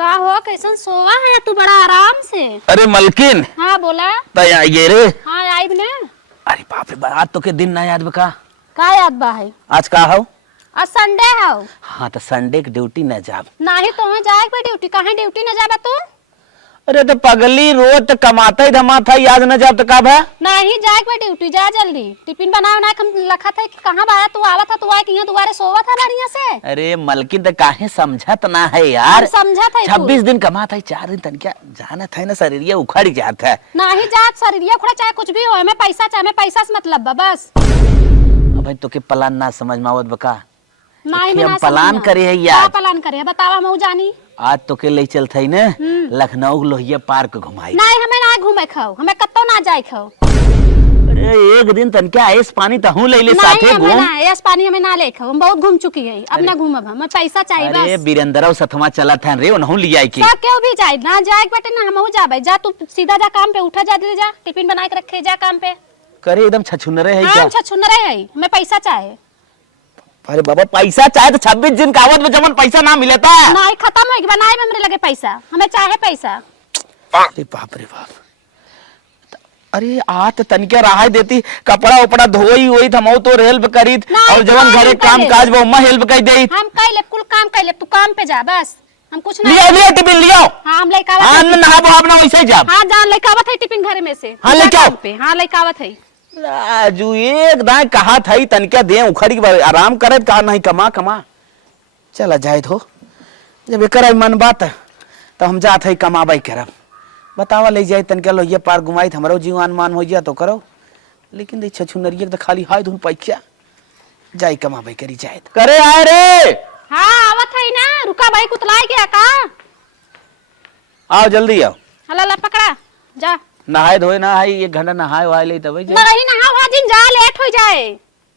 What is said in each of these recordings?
का हो कैसन सोवा है तू बड़ा आराम से। अरे मलकिन। हाँ बोला। ये रे। हाँ आइब ने। अरे बाप रे बात तो के दिन ना याद बका। का याद बा है? आज का हो? आज संडे है। हाँ तो संडे की ड्यूटी न जाब। नाही तो मैं जाए पे ड्यूटी काहे ड्यूटी न जाबा तू? अरे तो पगली रोज तो कमाता ही धमाता ही याद न जाब तो का भा? नहीं जाए पे ड्यूटी जा जल्दी टिफिन बनाओ ना हम लखा था कि कहां बाया तू आवा था तू आए कि यहां दोबारा सोवा था बढ़िया से। अरे मलकिन तो काहे समझत ना है यार। समझा था 26 दिन कमाता है 4 दिन तन क्या जाना था ना शरीर उखड़ जाता है। नहीं जात शरीर उखड़ा चाहे कुछ भी हो हमें पैसा से मतलब बा बस। भाई तो के प्लान ना समझ में आवत बका। नहीं हम प्लान करे है यार। क्या प्लान करे है बतावा मैं जानी। आज तो के ले चलत है ना लखनऊ लोहिया पार्क घुमाई। नहीं हमें ना घूमे खाओ हमें कत्तो ना जाए खाओ। अरे एक दिन तन क्या ऐस पानी तहू ले ले साथे घूम। नहीं ऐस पानी हमें ना ले खाओ हम बहुत घूम चुकी है अब ना घूमब हम पैसा चाहिए बस। अरे बीरेंद्रव सथमा चलत है रे उन्हों लिया के। सब क्यों भी जाए ना जाए बेटे ना हमहू जाबे जा तू सीधा जा काम पे उठा जा दे जा टिफिन बना के रखे जा काम पे। करे एकदम छछुनरे है क्या? हां छछुनरे है हमें पैसा चाहिए। अरे बाबा पैसा चाहे तो 26 दिन कावत में जमन पैसा ना मिलता। नहीं खत्म हो गई बनाए में हमरे लगे पैसा हमें चाहे पैसा। अरे बाप रे बाप। अरे आत तनिके राह देती कपड़ा उपड़ा धोई होई थमौ तो हेल्प करी और जवन घरे काम काज वो अम्मा हेल्प कर देई। हम कई ले कुल काम कर ले तू काम पे जा बस हम कुछ नहीं। लियो लियो टिफिन लियो। हां हम लेके आवत। हां नहा बो अपना वैसे जा। हां जान लेके आवत है टिफिन घरे में से। हां लेके आओ पे हां लेके आवत है। राजू एक दाए कहा था तनिके दे उखड़ी के आराम करे कहा नहीं कमा कमा चला जाए तो जब एकर मन बात तो हम जात है कमाबाई करब। बतावा ले जाए तनके लो ये पार घुमाई हमरो जीवन मान हो गया तो करो लेकिन देख छछुनरिया तो खाली हाय धुन पैसा जाई कमाबाई करी जाए करे आए रे। हां आवत है ना रुका भाई कुतलाए गया का। आओ जल्दी आओ। हला ला पकड़ा जा नहाए धोए ना आई 1 घंटा नहाए वाए ले तब नहीं नहा जिन जा लेट हो जाए।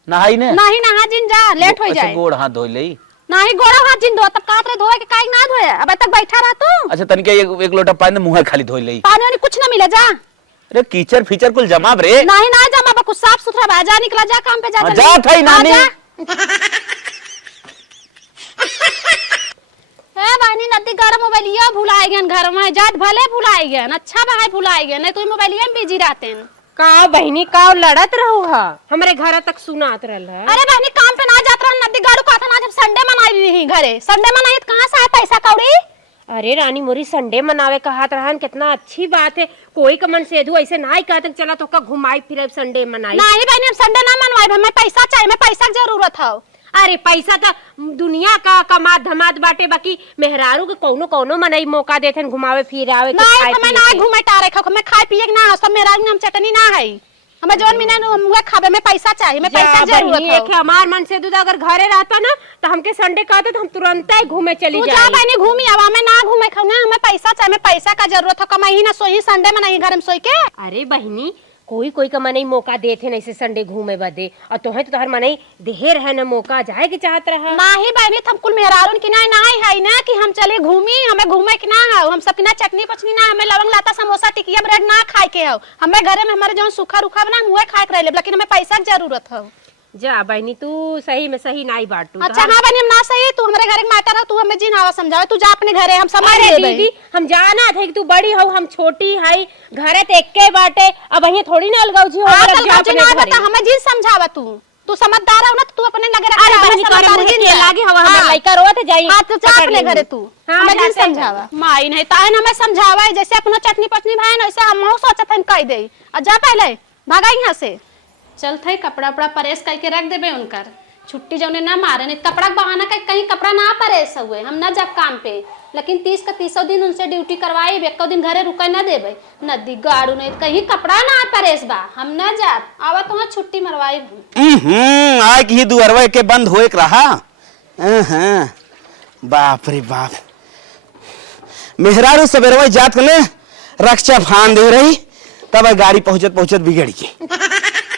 नहाई ने नहीं नहा जिन जा लेट हो जाए। गोड़ हाथ धोई ले नहीं गोड़ा हाथ जिन धो तब कात रे धोए के काई ना धोए अब तक बैठा रहा तू। अच्छा तनके एक लोटा पानी मुंह खाली धोई ले पानी वानी कुछ ना मिले जा। अरे कीचड़ फीचर कुल जमा रे। नहीं ना जमा बा कुछ साफ सुथरा बा जा निकला जा काम पे जा। जा थई नानी। ए बानी नदी गरम मोबाइलिया भुलाए गन घर में जात भले भुलाए गन अच्छा बा है भुलाए गन नहीं तो मोबाइलिया में बिजी रहतेन। का बहनी का लड़त रहू हा हमरे घर तक सुनात रहल है। अरे बहनी काम पे ना जात रह नदी गाड़ू का था ना जब संडे मनाई रही घरे संडे मनाई कहां से आए पैसा कौड़ी। अरे रानी मोरी संडे मनावे कहत रहन कितना अच्छी बात है कोई कमन से दू ऐसे ना ही कहत चला तो का घुमाई फिरे संडे मनाई। नहीं बहनी हम संडे ना मनवाई हमें पैसा चाहिए हमें पैसा की जरूरत है। अरे पैसा तो दुनिया का कमात धमात बाटे बाकी मेहरारू के कौनो कौनो मनई मौका देथन घुमावे फिरावे के नहीं हमें ना घुमाई टारे खा हमें खाए पिए के ना सब मेरा नाम चटनी ना है हमें जोन मिना मुए खावे में पैसा चाहिए हमें पैसा की जरूरत है। एक हमार मन से दूध अगर घरे रहता ना तो हमके संडे कहते तो हम तुरंत ही घूमे चली तू जाए। जा बहनी घूमी आवा मैं ना घूमे खाऊ ना हमें पैसा चाहिए हमें पैसा का जरूरत है कमाई ना सोई संडे मनाई घर में सोई के। अरे बहनी कोई कोई का मनई मौका देथे न ऐसे संडे घूमे बदे और तोहे तो तोहर मनई देहर है ना मौका जाए के चाहत रहा। नाही बहनी हम कुल मेहरारून की ना है ना कि हम चले घूमी हमें घूमे के ना है हम सब की ना चटनी पचनी ना हमें लवंग लाता समोसा टिकिया ब्रेड ना खाए के हो हमें घरे में हमारे जो सूखा रूखा बना मुए खाए के रहे लेकिन हमें पैसा की जरूरत है। जा बहनी तू सही में सही नहीं बाटू। अच्छा हाँ बहनी हम ना सही तू हमारे घर में आटा रहा तू हमें जिन आवा समझावे तू जा अपने घरे हम समझ ले दीदी हम जाना थे कि तू बड़ी हो हम छोटी है घरे ते एक्के बाटे अब यही थोड़ी ना अलगाव जी हो हमें जिन समझावा तू समझदार हो ना तू अपने लगे रख। अरे बहनी करे मुझे के लागे हवा हम लइका रोत जाई हां तो जा अपने घरे तू हमें जिन समझावा माई नहीं तान हमें समझावा जैसे अपना चटनी पचनी भाई ना वैसे हम सोचत हन कह दे और जा पहले भागा यहां से चल थे कपड़ा उपड़ा परेस करके रख देबे उनकर छुट्टी जौने ना मारे नहीं कपड़ा बहाना कर कहीं कपड़ा ना परेस हुए हम ना जब काम पे लेकिन 30 का 30 दिन उनसे ड्यूटी करवाई एक दिन घरे रुके ना देबे नदी गाड़ू नहीं कहीं कपड़ा ना परेस बा हम ना जात आवा तो छुट्टी मरवाई आय की दुअरवा के बंद होए के रहा। बाप रे बाप मेहरारू सबेरवा जात ले रक्षा फान दे रही तब गाड़ी पहुंचत बिगड़ गई।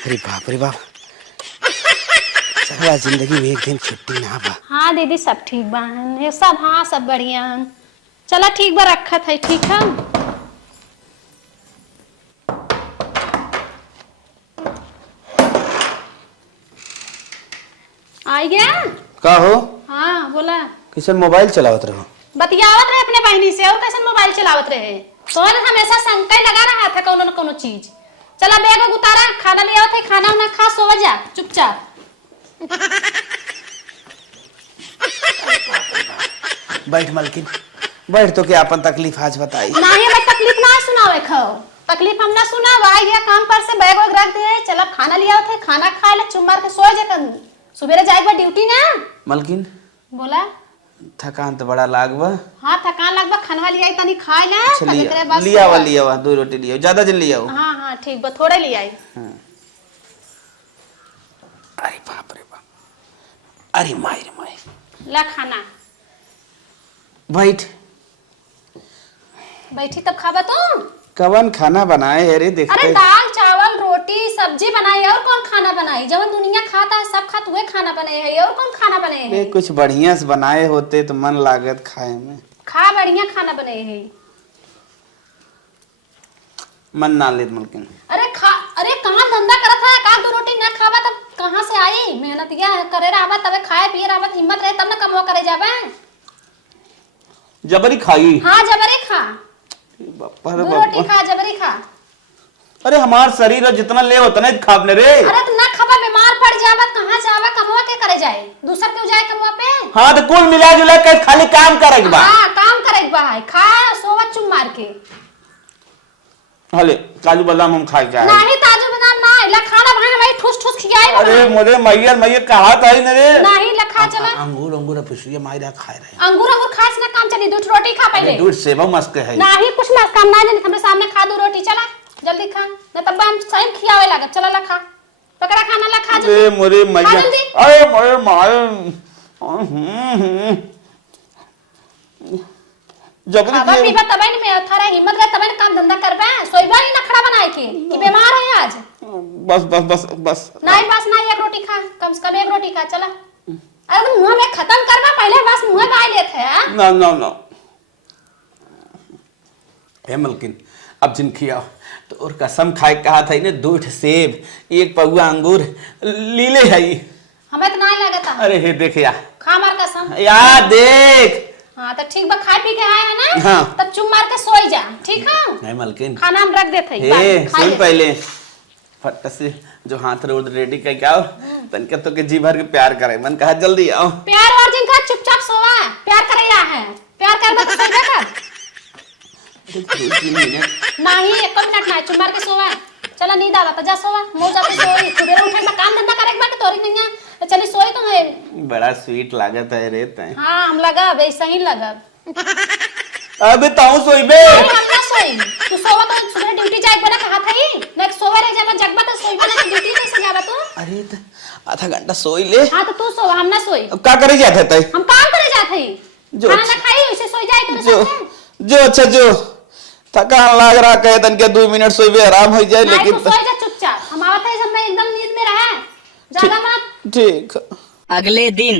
अरे बाप रे बाप सारा जिंदगी में एक दिन छुट्टी ना बा। हाँ दीदी सब ठीक बा ये सब हाँ सब बढ़िया चला ठीक बा रखत है ठीक है। आ गया का हो? हाँ बोला किसे मोबाइल चलावत रहो? बतियावत रहे अपने बहनी से और कैसे मोबाइल चलावत रहे। तो हमेशा शंका लगा रहा था कोनो न कोनो चीज। चला बैग उतारा, खाना ले आवत है, खाना ना खा, सो जा चुपचाप। बैठ मलकिन, बैठ तो क्या अपन तकलीफ आज बताई। नहीं मैं तकलीफ ना सुनावे खाओ, तकलीफ हम ना सुनावा। ये काम पर से बैग वैग रख दिए, चला खाना ले आवत है, खाना खा ले, चुम मार के सो जा। कर सुबह जाएगा ड्यूटी ना। मलकिन बोला थकान तो बड़ा लागबा। हाँ थकान लगभग खाना लिया तनी खाए ना। लिया 2 रोटी लिया, ज्यादा जल्दी लिया। हाँ हाँ ठीक बा, थोड़े लिया। अरे बाप रे बाप, अरे माई रे माई। ला खाना, बैठ। बैठी तब खाबा तुम। कवन खाना बनाए है रे, देखते। अरे दाल चावल रोटी सब्जी बनाई, और कौन खाना बनाई? जब दुनिया खाता है सब खात हुए खाना बनाए है, और कौन खाना बनाए है? कुछ बढ़िया से बनाए होते तो मन लागत खाए में। खा बढ़िया खाना बनाए है। मन ना ले मलकिन। अरे कहाँ धंधा करत है? का 2 रोटी ना खावा तब कहाँ से आई? मेहनत या करे रहा तबे खाए पिए रहा, हिम्मत रहे तब ना कमवा करे जाबे। जबरी खाई। हाँ जबरी खा, 2 रोटी खा, जबरी खा। अरे हमार शरीर जितना ले उतना ही खाबने रे। अरे तो ना खाबा बीमार पड़ जाबा, कहाँ जावा कमवा के करे जाए? दूसर क्यों जाए कमवा पे? हाँ तो कुल मिला जुला के खाली काम करेगा बा। हाँ काम करेगा बा है, खा सोवा चुम मार के। हले काजू बादाम हम खाए जाए। नहीं काजू बादाम ना, ला खाना भाई भाई ठुस ठुस खियाए। अरे मुझे मैया कहा था ही रे। नहीं ला खा चला। अंगूर फिसलिए मायरा खाए रहे। अंगूर खाए से ना काम चली, 2 रोटी खा पहले। दूध सेवा मस्त है। नहीं कुछ मस्त काम ना जाने, हमरे सामने खा 2 रोटी, चला जल्दी खा ना तब हम सही खियावे लागत। चला ला खा, पकड़ा खाना ला खा जल्दी। अरे मोरे मैया, अरे मोरे माय जबरी खाबा पीबा तबे न में थारा हिम्मत रहे तबे न काम धंधा करबे। सोईबा ही नखड़ा बनाए के कि बीमार है आज। बस नहीं बस नहीं, 1 रोटी खा, कम से कम 1 रोटी खा। चला अरे तो मुंह में खत्म करबा पहले, बस मुंह में आए लेते हैं ना हे मलकिन, अब जिन खिया तो और कसम खाए कहा था इन्हें 2 सेब 1 पौवा अंगूर लीले है। हमें तो नहीं लगता। अरे हे देख या खा मार कसम यार देख। हाँ तो ठीक बा, खाए पी के आए है ना। हाँ। तब चुम मार के सोई जा, ठीक है? नहीं मलकिन, खाना हम रख देते हैं। सुन पहले फट से जो हाथ रोड रेडी कर क्या तनके तो के जी भर के प्यार करे, मन कहा जल्दी आओ। प्यार और जिनका चुपचाप सोवा, प्यार करैया है, प्यार करबा तो सोइबे कर। नहीं 1 मिनट ना, चुम मार के सोवा। चला नींद आवा तो जा सोवा, मो जा के सोई। सुबह उठे काम धंधा करे बा के तोरी नहीं है, चली सोई तो है। बड़ा स्वीट लागत है रे तै। हाँ हम लगा वैसे ही लगा। अबे ताऊ सोईबे। नहीं हम ना सोई, तू सोवा तो सुबह ड्यूटी जाए बना कहा था ही ना, सोवा रह जाबा जगबा तो सोईबा ना, ड्यूटी कैसे जाबा तू? अरे तो आधा घंटा सोई ले। हाँ तो तू सोवा, हम ना सोई। अब क्या करे जाते तै? हम काम करे जाते ही, खाना ना खाई वैसे सोई जाए तो जो अच्छा जो थकान लाग रहा कहे तन के 2 मिनट सोईबे आराम हो जाए। नहीं लेकिन तू सोई जा चुपचाप, हम आवत है सब में एकदम नींद में रहे, ज्यादा मत। ठीक। अगले दिन।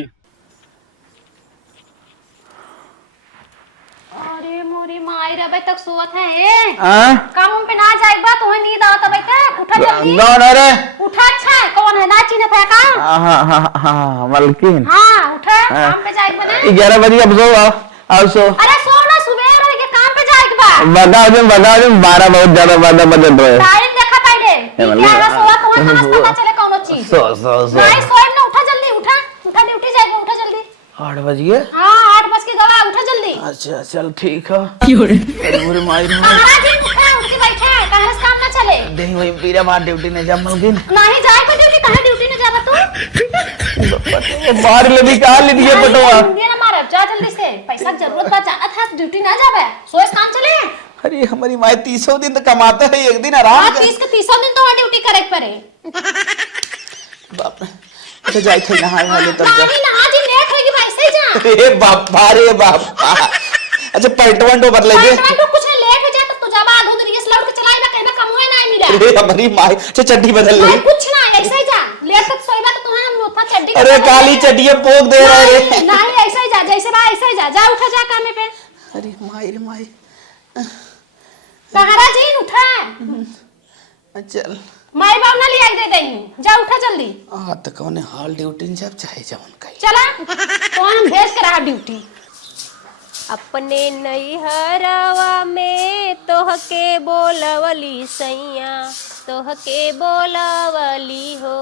अरे मोरी माई रे तक सोत है ए। हां काम पे ना जाए बा तो नींद आवत है बैठे, उठा जल्दी। ना रे उठा, अच्छा कौन है ना चिन्ह था का? हां मलकिन। हां उठा, काम पे जाए बना। 11 बजे अब सो आओ सो। अरे सो ना, सुबह रह के काम पे जाए के बा। बता दे 12 बहुत ज्यादा बजट रहे। टाइम देखा पहले क्या सोवा तो वहां पता चले कौनो चीज। सो नहीं सोए ना, उठा जल्दी, उठा ड्यूटी जाएगा, उठा जल्दी। 8 बज गए। हां 8 बज के गवा, उठा जल्दी। अच्छा चल ठीक है। अरे माई कहां जी उठा, उठ के बैठे, कहां से काम ना चले। देख वही पीरा बाहर ड्यूटी ने जा मलकिन। नहीं जाए को ड्यूटी, कहां ड्यूटी ने जाबा तू? बाहर ले भी कहां ले दिए पटवा। ये ना मार, जा जल्दी से, पैसा जरूरत बा, जाना था ड्यूटी ना जाबे, सोए काम चले। अरे हमारी माई 30 दिन तो कमाते है, एक दिन आराम कर। 30 के 30 दिन तो ड्यूटी करे पड़े। बाप रे, अच्छा जाए थे नहाए वाले तब जा। नहीं नहा जी, लेट होगी भाई, से जा। अरे बापा रे बापा। अच्छा पैंटवन तो बदले दे। पैंटवन तो कुछ नहीं, लेट हो जाए तो जाबा आधो दिन ये लौट के चलाई ना, कहना कमवे ना मिला। अरे हमारी माई, अच्छा चड्डी बदल ले। कुछ ना, ऐसे ही जा, लेट तक सोईबा तो तुम्हारा मोथा चड्डी। अरे काली चड्डी पोक दे रहा है। नहीं ऐसे ही जा, जैसे बा ऐसे ही जा, जा उठा जा काम पे। अरे माई रे माई। कहारा जी उठा, चल माई बाप ना लिया दे दई, जा उठा जल्दी। तो कौन हाल ड्यूटी जब चाहे जाऊन कहीं। चला तो हम भेज के रहा ड्यूटी। अपने नैहरवा में तोहके बोलवली सैया, तोहके बोलवली हो,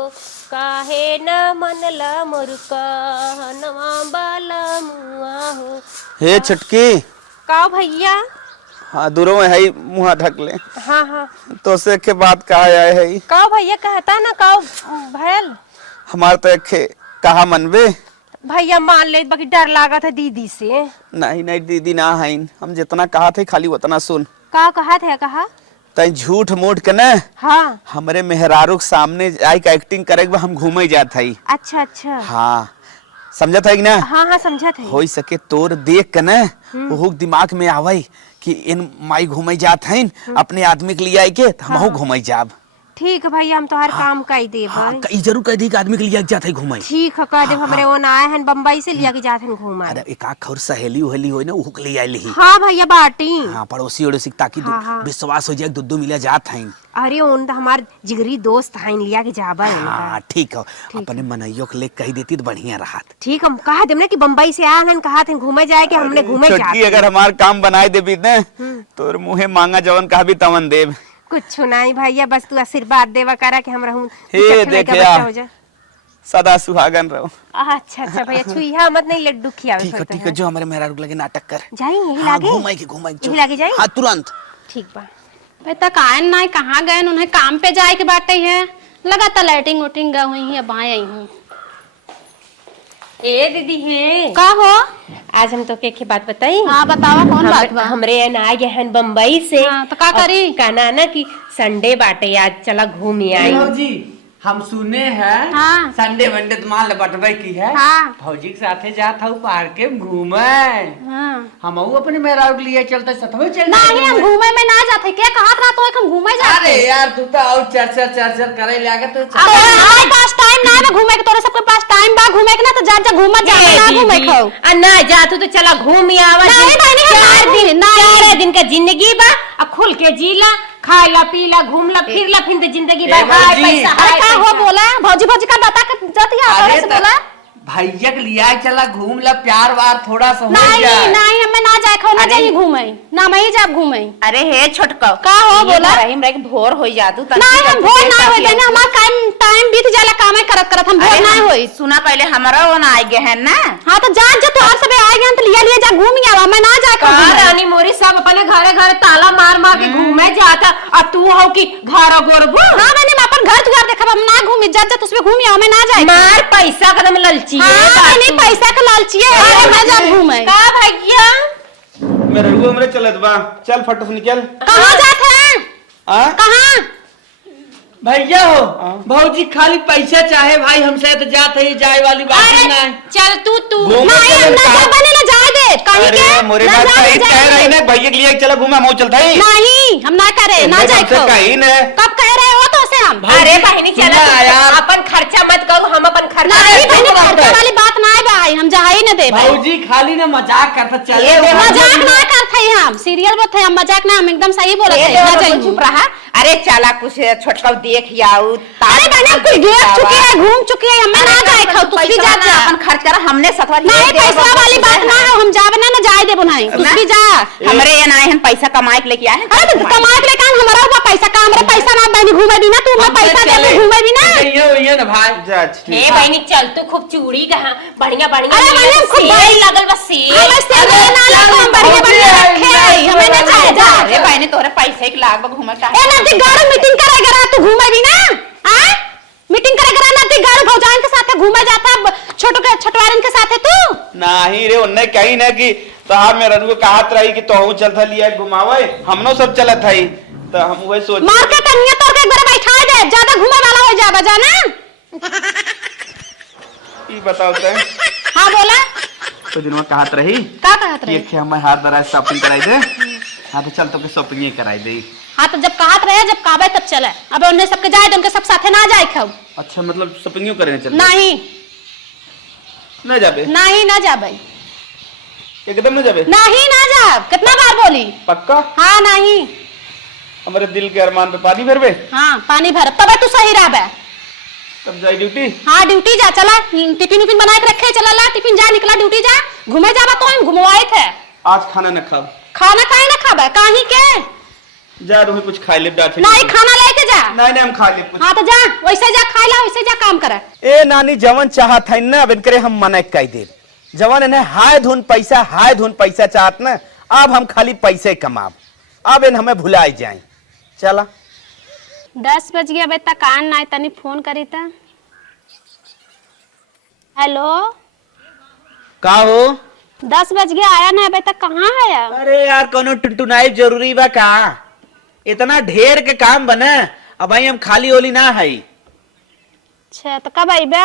काहे न मनला मोर कहनवा बाला मुआ हो। हे छुटकी, का भैया? हाँ दूरों में है मुँह ढक ले। हाँ हाँ तो से के बात कहा आए है का भैया कहता ना का भयल हमारे तो एक कहा मनबे भैया मान ले बाकी डर लागा था दीदी से। नहीं नहीं दीदी ना है, हम जितना कहा थे खाली उतना सुन। का कहा थे कहा तई झूठ मूठ के न हाँ हमरे मेहरारू के सामने आई का एक्टिंग करे हम घूमे जात हई। अच्छा अच्छा हाँ समझत है कि ना? हाँ हाँ समझा थे। हो सके तोर देख के न वो दिमाग में आवई कि इन माई घूमे जात हैं अपने आदमी के लिए आई के हम घूमे जाब। ठीक है भैया हम तोहर काम कई देब। हाँ कई जरूर कह दी कि आदमी के लिए जात है घूमे। ठीक है कह देब हमरे वो ना आए हैं बम्बई से लिया के जात हैं घूमा। अरे एक आख और सहेली उहेली होई ना उहक ले आइली। हाँ भैया बाटी। हाँ पड़ोसी ओड़ोसी ताकि विश्वास हो जाए दुद्दू मिला जात हैं। अरे उन तो हमार जिगरी दोस्त हैं लिया के जाबा। हाँ ठीक है अपने मनइयो के ले कह देती तो बढ़िया रहत। ठीक हम कहा देम ना कि बम्बई से आए हैं कहा थे घूमे जाए के हमने घूमे जात। छोटकी अगर हमार काम बनाए देबी न तोर मुहे मांगा जवन कहा भी तवन देब। कुछ नहीं भैया बस तू आशीर्वाद देवा करा कि हम रहूं हे देखिया सदा सुहागन रहो। अच्छा अच्छा भैया छुईहा मत नहीं लड्डू खियावे। ठीक है जो हमारे मेहरारू लगे नाटक कर जाई यही लागे घुमाई यही लागे जाई। हाँ तुरंत। ठीक बा भाई तक आयन ना कहाँ गए उन्हें काम पे जाए के बाटे है लगा था लाइटिंग वोटिंग गई हुई है बाएं आई हूँ। ए दीदी है का हो आज हम तो के बात बताई। हाँ बतावा कौन बात बा? हमरे आ गए हैं बम्बई से। हाँ, तो का करी? कहना ना कि संडे बाटे आज चला घूम आई। जी हम सुने हैं हाँ। संडे वनडे तो मान बटवे की है। हाँ। फौजी के साथे जात हूँ पार्क में घूमे। हाँ। हम अपने मेहरारू के लिए चलते सतवे चल नहीं हम घूमे में ना जाते क्या कहा था तो हम घूमे जाते। अरे यार तू तो और चर्चा करे लागे तो अब हमारे पास टाइम ना है घूमे के तोरे सबके पास टाइम बा घूमे के ना तो जा घूमा जा ना घूमे खाओ ना जा तू तो चला घूम आवा। नहीं 4 दिन का जिंदगी बा अब खुल के जीला खाला पीला घूमला फिरला फिर जिंदगी बा। भौजी। अरे का हो बोला भौजी भौजी का बता के जतिया अरे से बोला भैया के लिया चला घूम ला प्यार वार थोड़ा सा हो नहीं जाए। नहीं हमें ना जाए खाओ ना जाइए घूमे ना मैं ही जाब घूमे। अरे हे छोटका का हो बोला रहीम रही भोर हो जादू नहीं हम भोर ना होई देना हमार टाइम बीत जाला काम करत करत हम भोर ना होई। सुना पहले हमारा वो ना आ गए हैं ना। हां तो जा जा तोहर सबे आ गए तो लिया जा घूम आवा मैं ना जाए खाओ। रानी मोरी सब अपने घरे घरे ताला मार मार के घूमे जाता और तू हो कि घर गोरबू। हां मैंने अपन घर द्वार देखब हम ना घूमी जा जा तुसबे घूमी आवा मैं ना जाए। मार पैसा कदम ललची है पैसा का लालची है मैं जा घूमे। का भैया मेरे रुआ मेरे चलत बा चल फट से निकल। कहां जात है कहां भैया हो भौजी खाली पैसा चाहे भाई हमसे तो जात है जाए वाली बात ही नहीं। चल तू नहीं हम ना जा बने ना जाए दे कहीं के मोरे बात कही कह रही ना भैया के लिए चलो घूमा मौ चलता है। नहीं हम ना करे ना जाए खाओ। कहीं ना कब कह रहे हो तो से हम अरे बहनी चल अपन खर्चा मत करो हम अपन खर्चा नहीं बहनी खर्चा वाली बात ना है भाई हम जा ही ना दे भौजी खाली ना मजाक करता चले मजाक ना करते हम सीरियल में थे हम मजाक ना हम एकदम सही बोलते हैं ना जाइए। चुप रहा। अरे चला कुछ छोटका देख आऊ। अरे बहनी कुछ देख चुकी है घूम चुकी है हमें ना जाए खाओ तू भी जा जा अपन खर्च कर हमने सतवा नहीं पैसा वाली बात ना है हम जावे ना जाए दे बनाई तू भी जा। हमरे ये ना है पैसा कमाए के लेके आए हैं। अरे तो कमाए के लेके हमारा ऊपर पैसा का हमारा पैसा ना बहनी घूमे भी ना तू मैं पैसा दे घूमे भी ना। ये ना भाई जा हे बहनी चल तू खूब चूड़ी कहां बढ़िया बढ़िया। अरे बहनी हम खूब सेल लगल बस सेल हमें से ना लगा हम बढ़िया बढ़िया रखे हमें ना जाए जा। अरे बहनी तोरे पैसे के लाग घूमे का ए ना ती गाड़ी मीटिंग करेगा तू घूमे भी ना हां मीटिंग करेगा ना ती गाड़ी भौजाइन के साथ घूमे जाता छोटो के छटवारन के साथ तू नहीं रे उन्ने कही ना कि तहार मेरे रुआ कहत रही कि तोहू चलता लिया घुमावे हमनो सब चलत है तो हम वही सोच मार के तनिया तोड़ के एक बार बैठा दे ज्यादा घूमे वाला हो जाबा जाना। ई बताओ ते हां बोला तो दिनवा कहत रही का कहत रहे? ये खे हम हाथ दराज शॉपिंग कराई दे। हां तो चल तो के शॉपिंग कराई दे। हाँ तो जब कहत रहे जब काबे तब चले अब उन्हें सबके जाए तो उनके सब साथे ना जाए खाओ। अच्छा मतलब शॉपिंग करने चल नहीं ना जाबे नहीं ना जाबे एकदम ना जाबे नहीं ना जा कितना बार बोली पक्का हाँ नहीं हमारे दिल के अरमान पे पानी भरबे। हाँ पानी भर तब तू सही रह तब जाई ड्यूटी। हाँ ड्यूटी जा चला टिफिन उफिन बना के रखे चला ला टिफिन जा निकला ड्यूटी जा घूमे जाबा तो हम घुमवाए थे आज खाना न खाओ। खाना काहे ना खाबे काहे के? जा रोही कुछ खा ले डांटे। नहीं खाना लेके जा। नहीं हम खा ले कुछ। हाँ तो जा वैसे जा खा ला वैसे जा काम करे। ए नानी जवन चाहत है ना अब करे हम मना कह दे। जवन ने हाय धुन पैसा चाहत ना अब हम खाली पैसे कमाब। अब इन हमें भुला जाए। चला 10 बज गया बे तक कान ना तनी फोन करी था। हेलो का हो? 10 बज गया आया ना अबे तक कहाँ आया? अरे यार कोनो टुनटुनाई जरूरी बा का? इतना ढेर के काम बने अब भाई हम खाली होली ना है। अच्छा तो कब आई बे?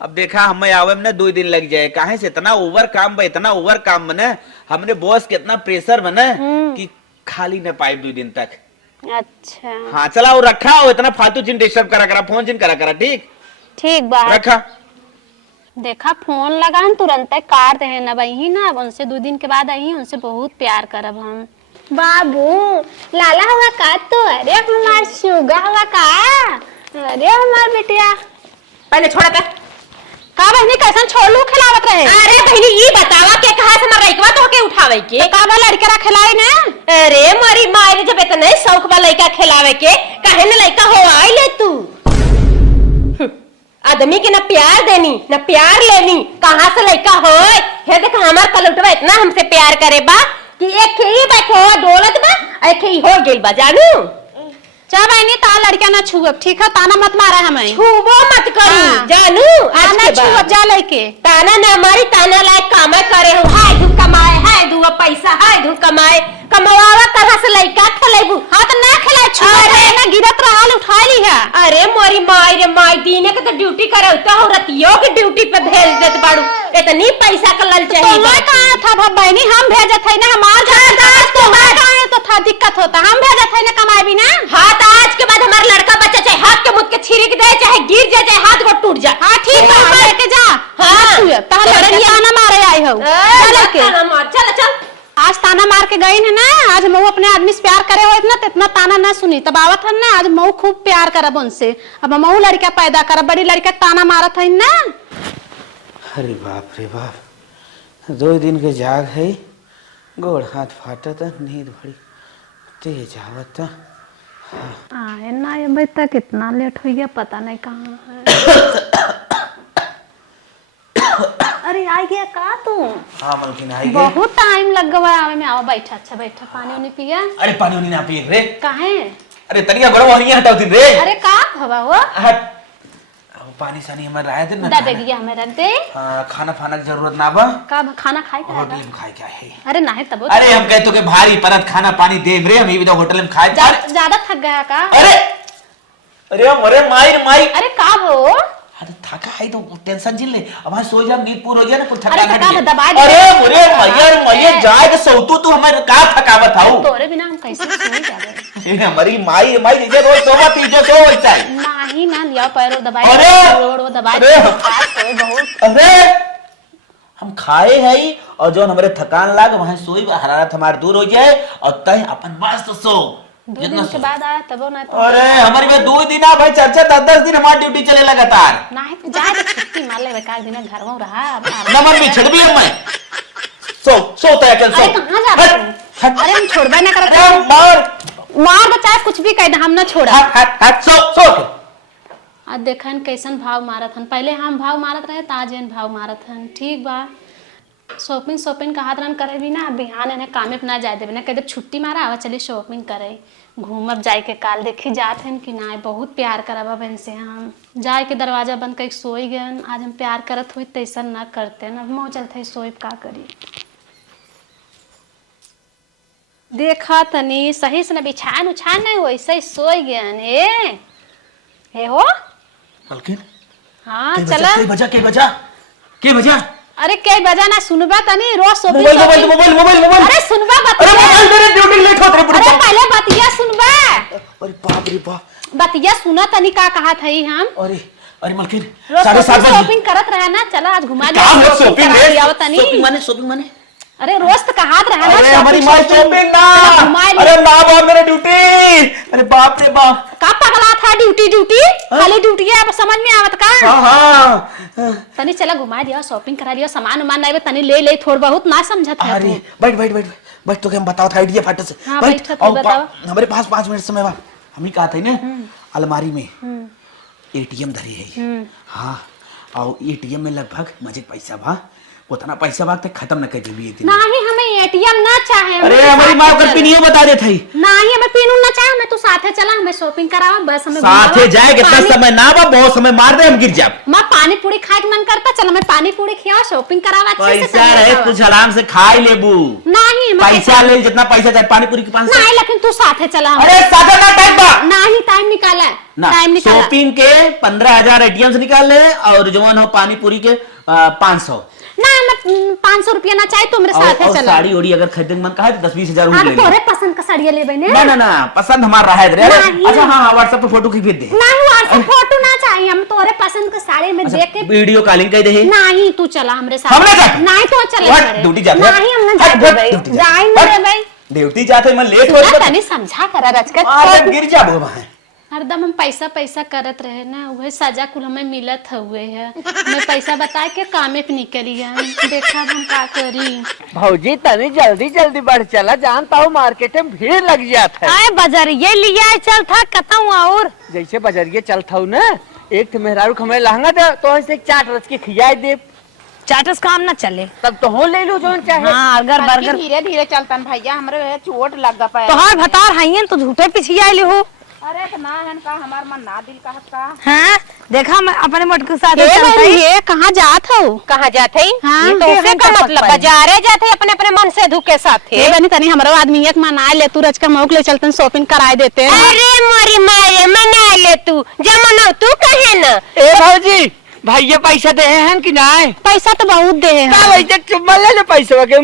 अब देखा हमें आवे में 2 दिन लग जाए। काहे से इतना ओवर काम बा, इतना ओवर काम बने हमने बॉस के इतना प्रेशर बने कि खाली न पाए 2 दिन तक। अच्छा हाँ चला वो रखा हो। इतना फालतू चिन डिस्टर्ब करा फोन चिन करा ठीक ठीक बात रखा। देखा फोन लगा तुरंत काट दे ना वही ना अब उनसे 2 दिन के बाद आई उनसे बहुत प्यार करब हम। बाबू लाला हुआ का तो अरे हमार शुगा हुआ का अरे हमार बेटिया पहले छोड़ा था का बहनी कैसन छोड़ू खिलावत रहे। अरे बहनी ये बतावा के कहा से मर रईकवा तो के उठावे के तो का बा लड़के रा खिलाए ना। अरे मारी माई जब इतने शौक बा लइका खिलावे के कहे न लइका हो आई ले तू आदमी के न प्यार देनी न प्यार लेनी कहाँ से लइका हो। हे देख हमार पलटवा इतना हमसे प्यार करे बा कि एक ही बैठो दौलत बा एक ही हो गइल बा जानू। चल बहनी ता लड़का ना छुअब ठीक है ताना मत मारा हमें। छुबो मत करी हाँ। जानू आज ना के छुअब बाद जा लेके ताना ना मारी ताना लायक काम करे हो। हाय धू कमाए हाय धू पैसा हाय धू कमाए कमावा कहाँ से लइका खलेबू। हाँ तो ना खिलाए छुअब ना गिरत रहल उठा ली है। अरे मोरी माई रे माई दीने के तो ड्यूटी करे हो रतियो के ड्यूटी पे भेज देत बाड़ू इतनी पैसा का लल चाहिए। तो कहाँ था भब बहनी हम भेजत है ना हमार कहाँ तो था दिक्कत होता हम भेजत है ना कमाए भी ना। हाँ तो आज के बाद हमारा लड़का बच्चा चाहे हाथ के मुद के छिड़क दे चाहे गिर जाए चाहे हाथ को टूट जाए। हाँ ठीक है लेके जा। हाँ ताना मारे आई हो चल चल आज ताना मार के गई है ना। आज मऊ अपने आदमी से प्यार करे हो इतना तो इतना ताना ना सुनी तब आवत है ना। आज मऊ खूब प्यार करब उनसे अब मऊ लड़का पैदा करब बड़ी लड़का ताना मारत है ना। अरे बाप रे बाप 2 दिन के जाग है गोड़ हाथ फाटत नींद बड़ी तेज आवत। आए ना ये भाई तक कितना लेट हो गया पता नहीं कहाँ है। अरे आ गया का तू? हाँ मलकिन आई गए। बहुत टाइम लग गया आवे में। आओ बैठा अच्छा बैठा पानी उनी पिया। अरे पानी उनी ना पिए रे। काहे? अरे तनिया गड़ो वाली हटाओ दिन रे। अरे का हवा वो हट अब पानी सानी हमारे आए थे ना। दादा गया हमें रख दे। हाँ खाना फाना की जरूरत ना बा। का खाना खाए का होटल में खाए क्या है? अरे नहीं तब अरे हम कहते के भारी परत खाना पानी दे रे हम भी तो होटल में खाए। ज्यादा थक गया का? अरे अरे अरे माई अरे का हो? अरे थका है तो टेंशन झेल ले अब वहां सो जा नींद पूरी हो जाए ना कुछ अरे थकान थका हट दबा जाए। दे। अरे मुरे मैया जाए के सौतू तू हमें का थकावत हाउ। तोरे बिना हम कैसे सो जावे। ये हमारी माई जैसे रोज सोवा तीजो सो वैसा है। नहीं ना लिया पैरो दबाई अरे! रोड दबाई अरे! बहुत। अरे हम खाए है और जो हमारे थकान लाग वहां सोई हरारत हमारे दूर हो जाए और तय अपन मस्त सो 2 दिन के बाद आया तब ना तो। अरे हमारी में 2 दिन आ भाई 4-10 दिन हमारी ड्यूटी चले लगातार। नहीं तो जा छुट्टी मार ले बेकार दिन घर में रहा। नमन भी छड़ भी मैं सो तय कर सो। अरे कहां जा रहे हो? अरे हम छोड़बे ना करत। अरे मार दो चाहे कुछ भी कह दे हम ना छोड़ा। हट सो आज देखन कैसन भाव मारत हन। पहले हम भाव मारत रहे ताज एन भाव मारत हन। ठीक बा शॉपिंग कहा रन करे भी ना बिहान इन्हें कामे पे ना जाए देवे ना कह दे छुट्टी मारा आवा चलिए शॉपिंग करे घूमब जाए के काल देखी जात हन कि ना बहुत प्यार करब अब इनसे हम जाए के दरवाजा बंद करके सोई गए। आज हम प्यार करत हुई तैसा ना करते न मोह चलते सोई का करी। देखा तनी सही से न बिछान उछान नहीं वैसे ही सोई गए हे हो। मलकिन हाँ चला के बजा अरे के बजा ना सुनबा तनी रोज शॉपिंग मोबाइल अरे सुनबा अरे बतिया। मोबाइल तेरे ड्यूटी लेट होत रे अरे पहले बतिया सुनबा। अरे बाप रे बाप बतिया सुना तनी का कहा थई हम। अरे मलकिन रोज 7:30 बजे शॉपिंग करत रहा ना चला आज घुमा काम है शॉपिंग रे तनी शॉपिंग माने अरे रोज तो कहात रहा ना अरे हमारी माँ शॉपिंग ना, अरे ना बाप मेरे ड्यूटी, अरे बाप रे बाप। का पगला था ड्यूटी खाली ड्यूटी है, अब समझ में आवत का। हाँ तनी चला घुमा दिया, शॉपिंग करा दिया, सामान उमान नहीं तनी ले थोड़ बहुत ना समझत है। अरे बैठ तो हम बताओ था आइडिया फट से। हाँ, बैठ बैठ, तू बताओ। हमारे पास 5 मिनट समय बा। हम ही कहा था ना अलमारी में एटीएम धरी है। हाँ और एटीएम में लगभग मजे पैसा बा, उतना पैसा बा खत्म न कर देबी एक दिन। नहीं हमें एटीएम ना चाहे। अरे हमारी माँ कर पिनियो बता दे थई। नहीं हमें पीनू ना चाहे, हमें तू साथे चला, हमें शॉपिंग करावा बस। हमें साथे जाए कितना समय ना बा, बहुत समय मार दे हम गिर जाब। माँ पानी पूरी खाए के मन करता, चल हमें पानी पूरी खिया, शॉपिंग करावा अच्छे से। पैसा रहे कुछ आराम से खाई लेबू। नहीं हमें पैसा ले जितना पैसा चाहे पानी पूरी के 500। नहीं लेकिन तू साथे चला। अरे साथे ना टाइम बा। नहीं टाइम निकाला, टाइम निकाला। शॉपिंग के 15,000 एटीएम से निकाल ले और जवान हो पानी पूरी के 500। ना मैं 500 रुपया ना चाहे, तू मेरे साथे और चला। साड़ी ओड़ी अगर खरीदने मन कहा 10-20 हजार हाँ ले तोरे पसंद का साड़िया ले बने। ना पसंद हमारा है। नहीं। अच्छा हाँ व्हाट्सएप पे फोटो खींच दे। नहीं व्हाट्सएप फोटो ना चाहिए, हम तोरे पसंद का साड़ी में देख के। वीडियो कॉलिंग कर दे। नहीं तू चला हमरे साथ। हम ना जाते। नहीं तो चले ड्यूटी जाते। नहीं हम ना जाते भाई, जाएंगे भाई ड्यूटी जाते मैं लेट हो ना तनी समझा करा रचकर। अरे गिर जाबो वहां। हरदम हम पैसा करत रहे ना, वही सजा कुल हमें मिलत हुए है। मैं पैसा बता के कामे पे निकली है, देखा हम का करी। भौजी तनी जल्दी बढ़ चला, जानता हूँ मार्केट में भीड़ लग जाता है। आए बाजारिये लिया चल था कतऊ और जैसे बाजारिये चलता हूँ ना, एक तो मेहरारू हमें लहंगा दे तो ऐसे 4 रच के खियाई दे, चाटस काम ना चले तब तो हो ले लो जो चाहे। हाँ अगर बर्गर धीरे धीरे चलतन भैया, हमरे चोट लग गया पैर। तोहार भतार हइयन तो झूठे पीछे आइले हो। अरे तो ना हन का हमार मन ना दिल कहत का। हाँ देखा मैं अपने मोटके साथ ये कहाँ जात हो? कहाँ जाते ही? हाँ, ये तो उसे का मतलब बाजारे जाते अपने अपने मन से धुके साथ ये बनी तनी हमारा आदमी एक मना ले, तू रच का मौक ले चलते शॉपिंग कराए देते। अरे मोरी मारे मना ले तू, जमना तू कहे ना। ए भौजी भैया पैसा दे हैं कि नहीं? पैसा तो बहुत दे हैं। का वैसे चुम्मा ले ले पैसा के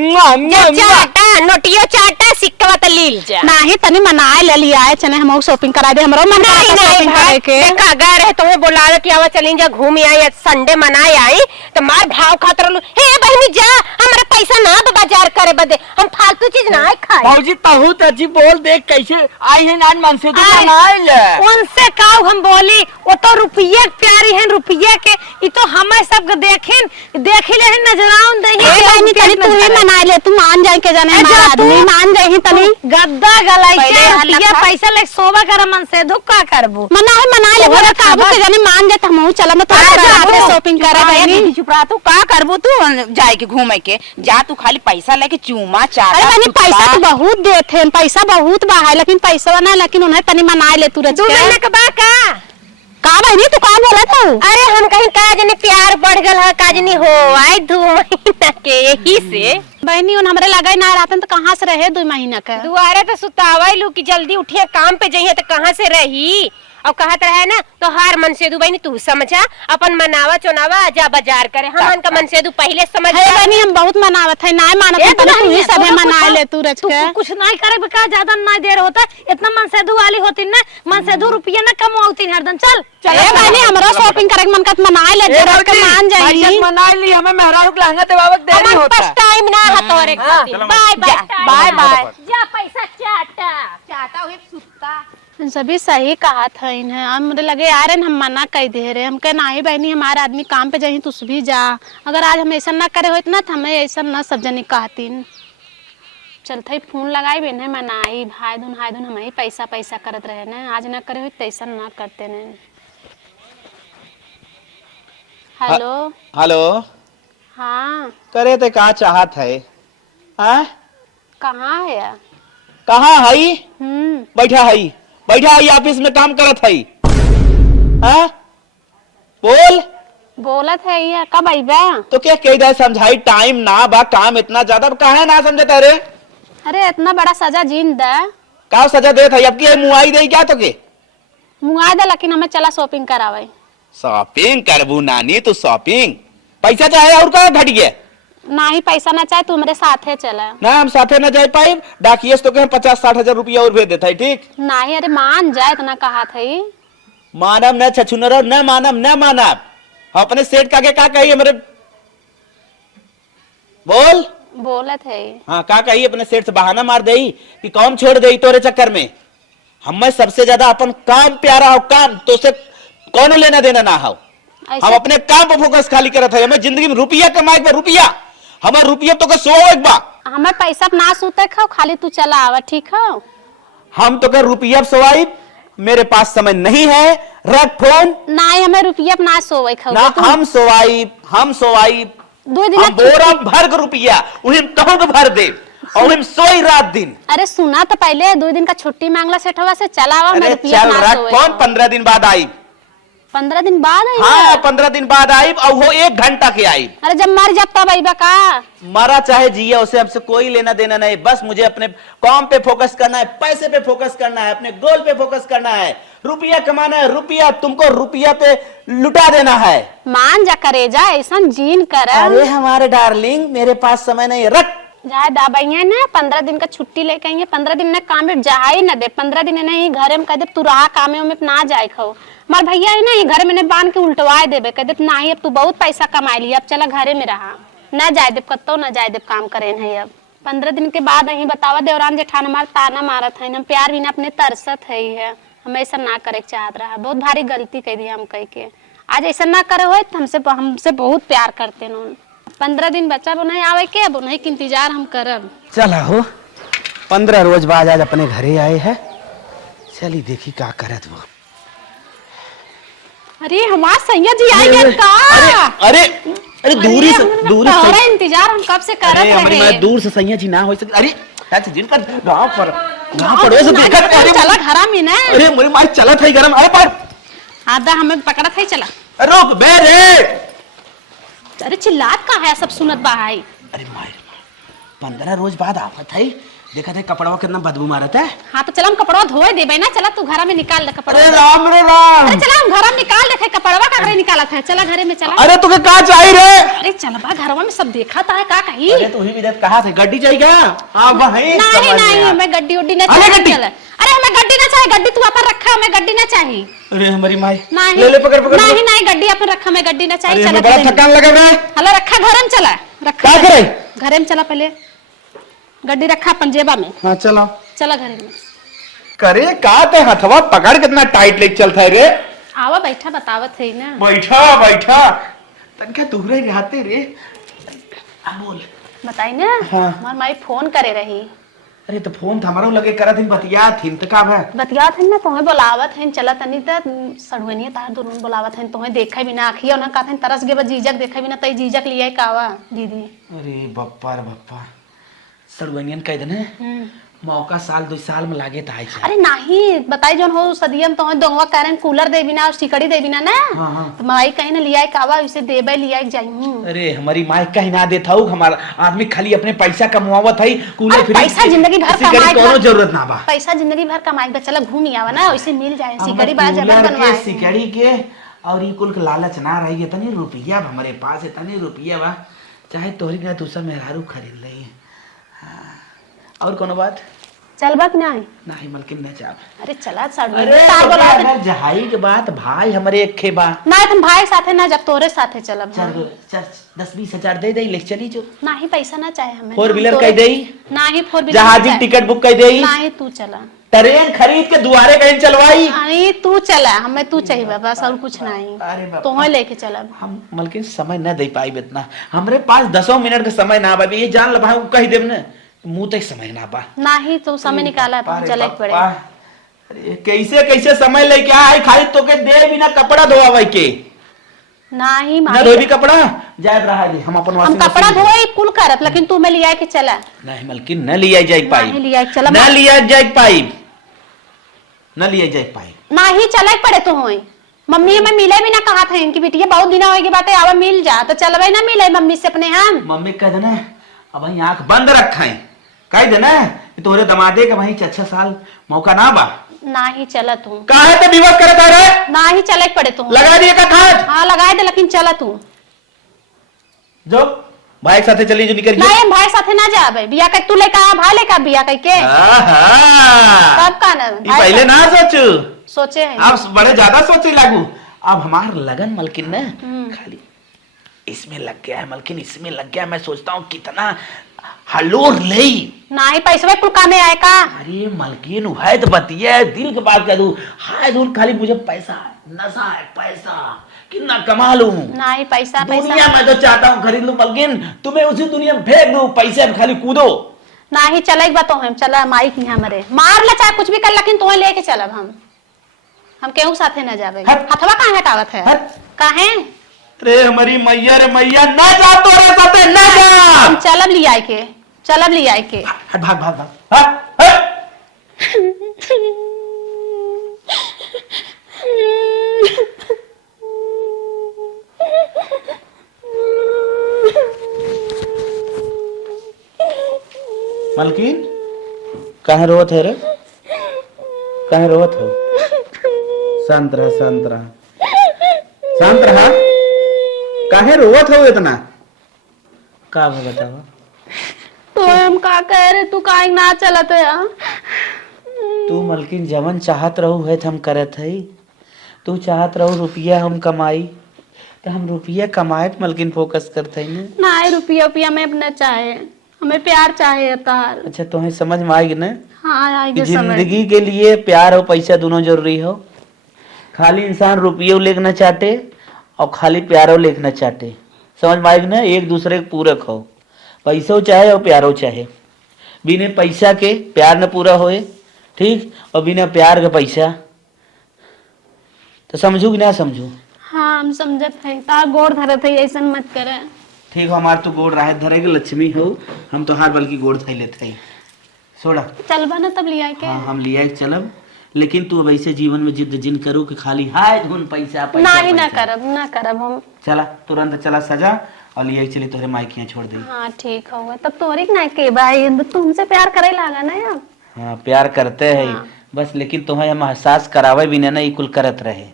चाटा नोटियो चाटा सिक्का त लील जा। नहीं तनी मनाए ले लिया है, चने हम शॉपिंग करा दे, हमरो मन नहीं करता शॉपिंग करे के। का गए रहे तुम्हें बुलावे कि आवा चलें जा घूम आई, संडे मनाए आई तो मार भाव खातर लो। हे बहनी जा, हमारा पैसा ना तो बाजार करे बदे, हम फालतू चीज ना खाए। भौजी बहुत अजीब बोल देख कैसे आई है नान मन से उनसे काऊ हम बोली, वो तो रुपये प्यारी है, रुपये के ये तो हमें सब देखें देख ले नजराउन तनी तू ही मना ले, तू मान जाए के जाने हमारा आदमी मान जाए तनी। गद्दा गलाई रुपया पैसा ले सोवा कर मन से धुक का करबो मना ले भरा काबू के जाने मान जाए हम चला मैं तो शॉपिंग करे बहनी। चुप रहा, तू का करबो तू जाए के घूमे के, जा तू खाली पैसा लेके चूमा चाटा। अरे बहनी पैसा तो बहुत देते हैं, पैसा बहुत बा है, लेकिन पैसा ना, लेकिन उन्हें तनी मना ले तू रच का बहनी तू का बोला था? अरे हम कहीं काजनी प्यार बढ़ गल है, काजनी हो आई 2 महीना के, यही से बहनी उन हमरे लगा ना रहतन तो कहाँ से रहे 2 महीना का। दुआरे तो सुतावा लू कि जल्दी उठिए काम पे जाइए तो कहाँ से रही। और कहत रहे ना तो हार मन से बहनी तू समझा, अपन मनावा चुनावा जा बाजार करे, हम का मन से पहले समझ। अरे बहनी हम बहुत मनावत है, ना मानत है, तू ही सबे मना ले तू रच के। कुछ नहीं करे का ज्यादा ना देर होता, इतना मन से वाली होती ना, मन से 2 रुपया ना कमाती हरदम। चल ए बहनी हमरा शॉपिंग करे मन कत मना ले, जरा के मान जाई। मना ली हमें मेहरारू के लहंगा देवावक देरी होता है। टाइम ना हतोरे खातिर। बाय बाय बाय जा पैसा चाटा हुए सुत्ता। सभी सही कहा था इन्हें, अब मुझे लगे यार हम मना कर दे रहे, हम कह नहीं बहनी हमारा आदमी काम पे जाही तू भी जा, अगर आज हम ऐसा ना करे हो इतना तो हमें ऐसा ना सब जनी कहतीन। चलते फोन लगाई बे मनाई हाय धुन हम ही पैसा करत रहे ना, आज ना करे हो तैसा ना करते ने। हेलो हेलो हाँ करे ते का चाहत है? हाँ कहाँ है? कहाँ है? बैठा है ऑफिस में काम करत है। हाँ बोल बोलत है ये कब आईबा? तो क्या कह दे समझाई, टाइम ना बा, काम इतना ज्यादा काहे ना समझता रे? अरे इतना बड़ा सजा जीन दे का सजा दे था, अब की मुआई दे क्या तो के मुआई दे, लेकिन हमें चला शॉपिंग करावे। शॉपिंग करबू नानी, तू शॉपिंग पैसा चाहे और का घट गया? नहीं पैसा ना चाहे तू मेरे साथ है चला। ना हम साथे ना जाए पाए, डाकिए तो कहे 50-60 हजार रुपया और भेज देता है। ठीक नहीं अरे मान जाए इतना कहा था ही। मानव न छछुनर न मानव अपने सेठ का के का कही मेरे बोल। बोलत है। हाँ का कही अपने सेठ से बहाना मार दे कि काम छोड़ दे तोरे चक्कर में। हमें सबसे ज्यादा अपन काम प्यारा हो, काम तो से कौन लेना देना ना हो। हम अपने काम पर फोकस खाली करत है। हमें जिंदगी में रुपया कमाए पे रुपया, हमारे रुपया तो का सो एक बा। हमें पैसा ना सूते खाओ, खाली तू चला आवा, ठीक हो। हम तो कर रुपया सवाई, मेरे पास समय नहीं है, रख फोन। ना हमें रुपया ना सोवे खाओ ना हम सोवाई 2 दिन हम बोरा भर के रुपया उहिम कहूं के भर दे और हम सोई रात दिन। अरे सुना तो पहले 2 दिन का छुट्टी मांगला सेठवा से, चलावा मैं अरे रुपया चल ना रख सोवे। फोन, 15 दिन बाद आई। 15 दिन बाद आई? हाँ 15 दिन बाद आई और वो 1 घंटा के आई। अरे जब मर जाब तब आईबा का? मरा चाहे जिया उसे हमसे कोई लेना देना नहीं। बस मुझे अपने काम पे फोकस करना है, पैसे पे फोकस करना है, अपने गोल पे फोकस करना है, रुपया कमाना है। रुपया तुमको रुपया पे लुटा देना है। मान जा करेजा, ऐसा जीन कर। अरे हमारे डार्लिंग मेरे पास समय नहीं, रख। जाए दाबाइया ना 15 दिन का छुट्टी लेके आएंगे। 15 दिन ना काम में जा ही ना दे। 15 दिन नहीं घरे में कह दे तू रहा काम में ना जाए खाओ। मार भैया है ना ये घर में बांध के उल्टवाए देबे, कह दे नहीं अब तू बहुत पैसा कमा लिया, अब चला घरे में रहा, ना जाए देव कत्तो ना जाए देव काम करे है। अब 15 दिन के बाद अही बतावा देवरान जेठान हमार ताना मारत है, हम प्यार बिना अपने तरसत है। हम ऐसा ना करे चाहत रहा, बहुत भारी गलती कह दी हम कह के। आज ऐसा ना करे हो हमसे बहुत प्यार करते न। 15 दिन बच्चा नहीं आवे के, अब उन्हीं के इंतजार हम करब। चला हो 15 रोज बाद आज अपने घरे आए हैं। चली देखी का करत वो। अरे हमार सैया जी आई है का? अरे अरे दूरी से तोहरा इंतजार हम कब से करत अरे हमारी रहे। मैं दूर से सैया जी ना हो सके। अरे अच्छा जिनका गांव पड़ोस देखत। अरे चला घरा में ना। अरे मेरी माई चलत है गरम। अरे पर आधा हमें पकड़त है, चला। रुक बे रे। अरे चिल्लात का है, सब सुनत बा है। अरे माई 15 रोज बाद आवत है, देखा थे कपड़वा कितना बदबू मारत है। हाँ तो चला हम कपड़वा धोए देबे ना, चला तू घरा में निकाल ले कपड़वा। अरे राम रे राम। अरे चला हम घरा में निकाल देखे कपड़वा का घरे निकालत है, चला घरे में चला। अरे तुके का चाहिए रे? अरे चल बा घरवा में सब देखा था का कही। अरे तू ही विदत कहा थे गड्डी चाहिए क्या? हां वही नहीं हमें गड्डी उड्डी ना अरे चाहिए। गड्डी। चल अरे हमें गड्डी ना चाहिए, गड्डी तू अपन रखा, हमें गड्डी ना चाहिए। अरे हमारी माई नहीं ले ले पकड़ पकड़। नहीं गड्डी अपन रखा, हमें गड्डी ना चाहिए। अरे चला बड़ा घरे में। थकान लगा रे। हलो रखा घरे में, चला रखा क्या करे? घरे में चला, पहले गड्डी रखा अपन जेबा में। हां चलो चला घरे में। करे का ते हथवा पकड़ कितना टाइट ले चलता है रे। आवा बैठा बतावत है ना। बैठा तनका दूर रहते रे। बोल बताई ना। हाँ। हमार माई फोन करे रही। अरे तो फोन हमारो लगे करत हिन बतिया थिन त का है। बतियात है ना, तोहे बुलावत है, चला तनी त सड़वनिया तार दोनों बुलावत है, तोहे देखा भी ना आखिया ना कहत है तरस के जीजक देखा भी ना, तई जीजक लिया कावा दीदी। अरे बप्पा रे बप्पा सड़वनियन कह देने मौका साल 2 साल में लागे त आइ छे। अरे नहीं बताई जोन हो सदियम तोहे दोंगवा कारण कूलर दे बिना और सिकड़ी दे बिना ना। हाँ। तो माई कहीं ना लिया कावा उसे देबे लिया जाई हूं। अरे हमारी माई कहीं ना देता हूँ। हमारा आदमी खाली अपने पैसा कमावत है, कूलर अरे पैसा जिंदगी भर कमाए कोनो जरूरत ना बा। पैसा जिंदगी भर कमाए बा, चला घूम ही आवा ना, वैसे मिल जाए सिकड़ी बड़ा जबर बनवाए। सिकड़ी के और ई कुल के लालच ना रही। इतनी रुपया हमारे पास, इतनी रुपया बा चाहे तोहरी ना दूसरा मेहरारू खरीद लई। और कोनो बात? चल बात नहीं नहीं मलकिन न जा। अरे चला साड़ू अरे तार बोला दे। अगर जहाई के बात भाई हमरे एक खे बा। ना तुम भाई साथे ना जब तोरे साथे चलब। चल 10-20 हजार दे दे ले चली जो। नहीं पैसा ना चाहे हमें। 4 व्हीलर कह देई। नहीं 4 व्हीलर जहाजी टिकट बुक कर देई। नहीं तू चला। ट्रेन खरीद के दुआरे कहीं चलवाई। नहीं तू चला, हमें तू चाहिए बस और कुछ नहीं। अरे बाप। तोहे लेके चलब। हम मलकिन समय न दे पाई इतना। हमरे पास 10 मिनट का समय ना बा। ये जान ल भाई कह देब न मुंह तक समय ना बा। नहीं तू समय निकाला तो चले पड़े। अरे कैसे कैसे समय लेके आए खाली तो के दे बिना कपड़ा धोवावे के। नहीं ना धोबी कपड़ा जाए रहा है हम अपन हम कपड़ा धोए कुल करत, लेकिन तू में लिया के चला। नहीं मलकिन न लिया जाए पाई। नहीं लिया चला। न लिया जाए पाई। न लिया जाए पाई। नहीं चले पड़े तो होई। मम्मी हमें मिले भी ना कहा था इनकी बिटिया बहुत दिन होएगी बातें आवा मिल जा तो चलबे ना मिले मम्मी से अपने हम। मम्मी कह देना अब वही आंख बंद रखा है, कह देना तोरे दमादे का वही 6 साल मौका ना बा। नहीं चला तू। काहे ते विवाद करत रे? नहीं चले पड़े तू। लगा दिए का खाट। हाँ लगा दे, लेकिन चला तू। जो भाई के साथे चली जो निकल नहीं हम भाई साथे ना जाबे, बिया के तू लेके आ, भाई लेके बिया के। आहा कब का ना ई पहले ना सोचू सोचे है। अब बड़े ज्यादा सोचे लागू। अब हमार लगन मलकिन ने खाली इसमें लग गया है। मलकिन इसमें लग गया, मैं सोचता हूँ कितना हलोर ले। नाही पैसे कुल कामे आए का? अरे मलकिन है तो बतिया दिल के बात कह दू। हाय दूर खाली मुझे पैसा नशा है, पैसा कितना कमा लूं। नाही पैसा दुनिया पैसा में तो चाहता हूँ खरीद लूं, मलकिन तुम्हें उसी दुनिया में फेंक दू, पैसे में खाली कूदो। नाही चलेग बा तो हम चला माई की हमरे मार ले चाहे कुछ भी कर, लेकिन तुम्हें लेके चलब हम केहू साथे न जावे। हट। हथवा काहे हटावत है? हट। काहे? रे हमारी मैया रे मैया ना जा तो रे साथे ना जा। हम चलब लियाई के, चलब लियाई के। हट भाग भाग भाग। हट हट। मलकिन कहाँ रोत है रे? कहाँ रोत हो? शांत रहा शांत रहा शांत रहा। काहे रोत हो इतना? का बतावा? तो हम का कह रहे, तू काहे ना चलत है? तू मलकिन जवन चाहत रहू है हम करत है। तू चाहत रहू रुपया हम कमाई तो हम रुपया कमाए पे मलकिन फोकस करते हैं। नहीं रुपया रुपया में अपना चाहे, हमें प्यार चाहे तार। अच्छा तुम्हें समझ में आएगी ना हाँ कि आएगी समझ। जिंदगी के लिए प्यार और पैसा दोनों जरूरी हो। खाली इंसान रुपये लेना चाहते और खाली प्यारो लेना चाहते। समझ में आएगी ना? एक दूसरे के पूरक हो, पैसो चाहे और प्यारो चाहे। बिना पैसा के प्यार न पूरा होए, ठीक, और बिना प्यार के पैसा। तो समझू कि ना समझू? हाँ हम समझत है, तार गोड़ धरत है, ऐसा मत करे। ठीक हो, हमार तो गोड़ राहत धरे के लक्ष्मी हो, हम तो हर बल्कि गोड़ थई लेते हैं। सोड़ा चलबा ना तब लिया के। हाँ हम लिया चलब, लेकिन तू अब ऐसे जीवन में जिद जिन करो कि खाली हाय धुन पैसा पैसा नहीं ना पैसा। करब ना करब हम। चला तुरंत चला सजा और लिए चले तोरे माइकियां छोड़ दे। हाँ ठीक होगा तब तोरी ना के भाई तुमसे प्यार करे लागा ना यार। हाँ प्यार करते हैं हाँ। बस, लेकिन तुम्हें हम एहसास करावे बिना ना इकुल करत रहे,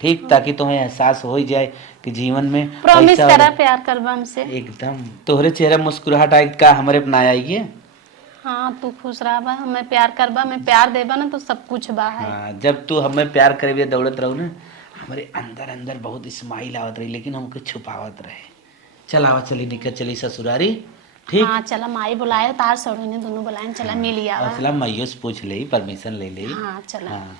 ठीक, ताकि तुम्हें एहसास हो ही जाए कि जीवन में प्रॉमिस पैसा करा और- प्यार करबा हमसे। एकदम तोहरे चेहरा मुस्कुराहट आए का हमारे अपनाया ये। हाँ तू खुश रहा, हमें प्यार करबा, मैं प्यार देबा ना तो सब कुछ बा है। हाँ, जब तू हमें प्यार करे दौड़त रहो ना, हमारे अंदर अंदर बहुत स्माइल आवत रही, लेकिन हमको छुपावत रहे। चल आवा चली निकल चली ससुरारी, ठीक। हाँ चला माई बुलाए तार सड़ो ने दोनों बुलाए, चला मिल आवा। चला मैयो से पूछ ले परमिशन ले ले। हाँ चला। हाँ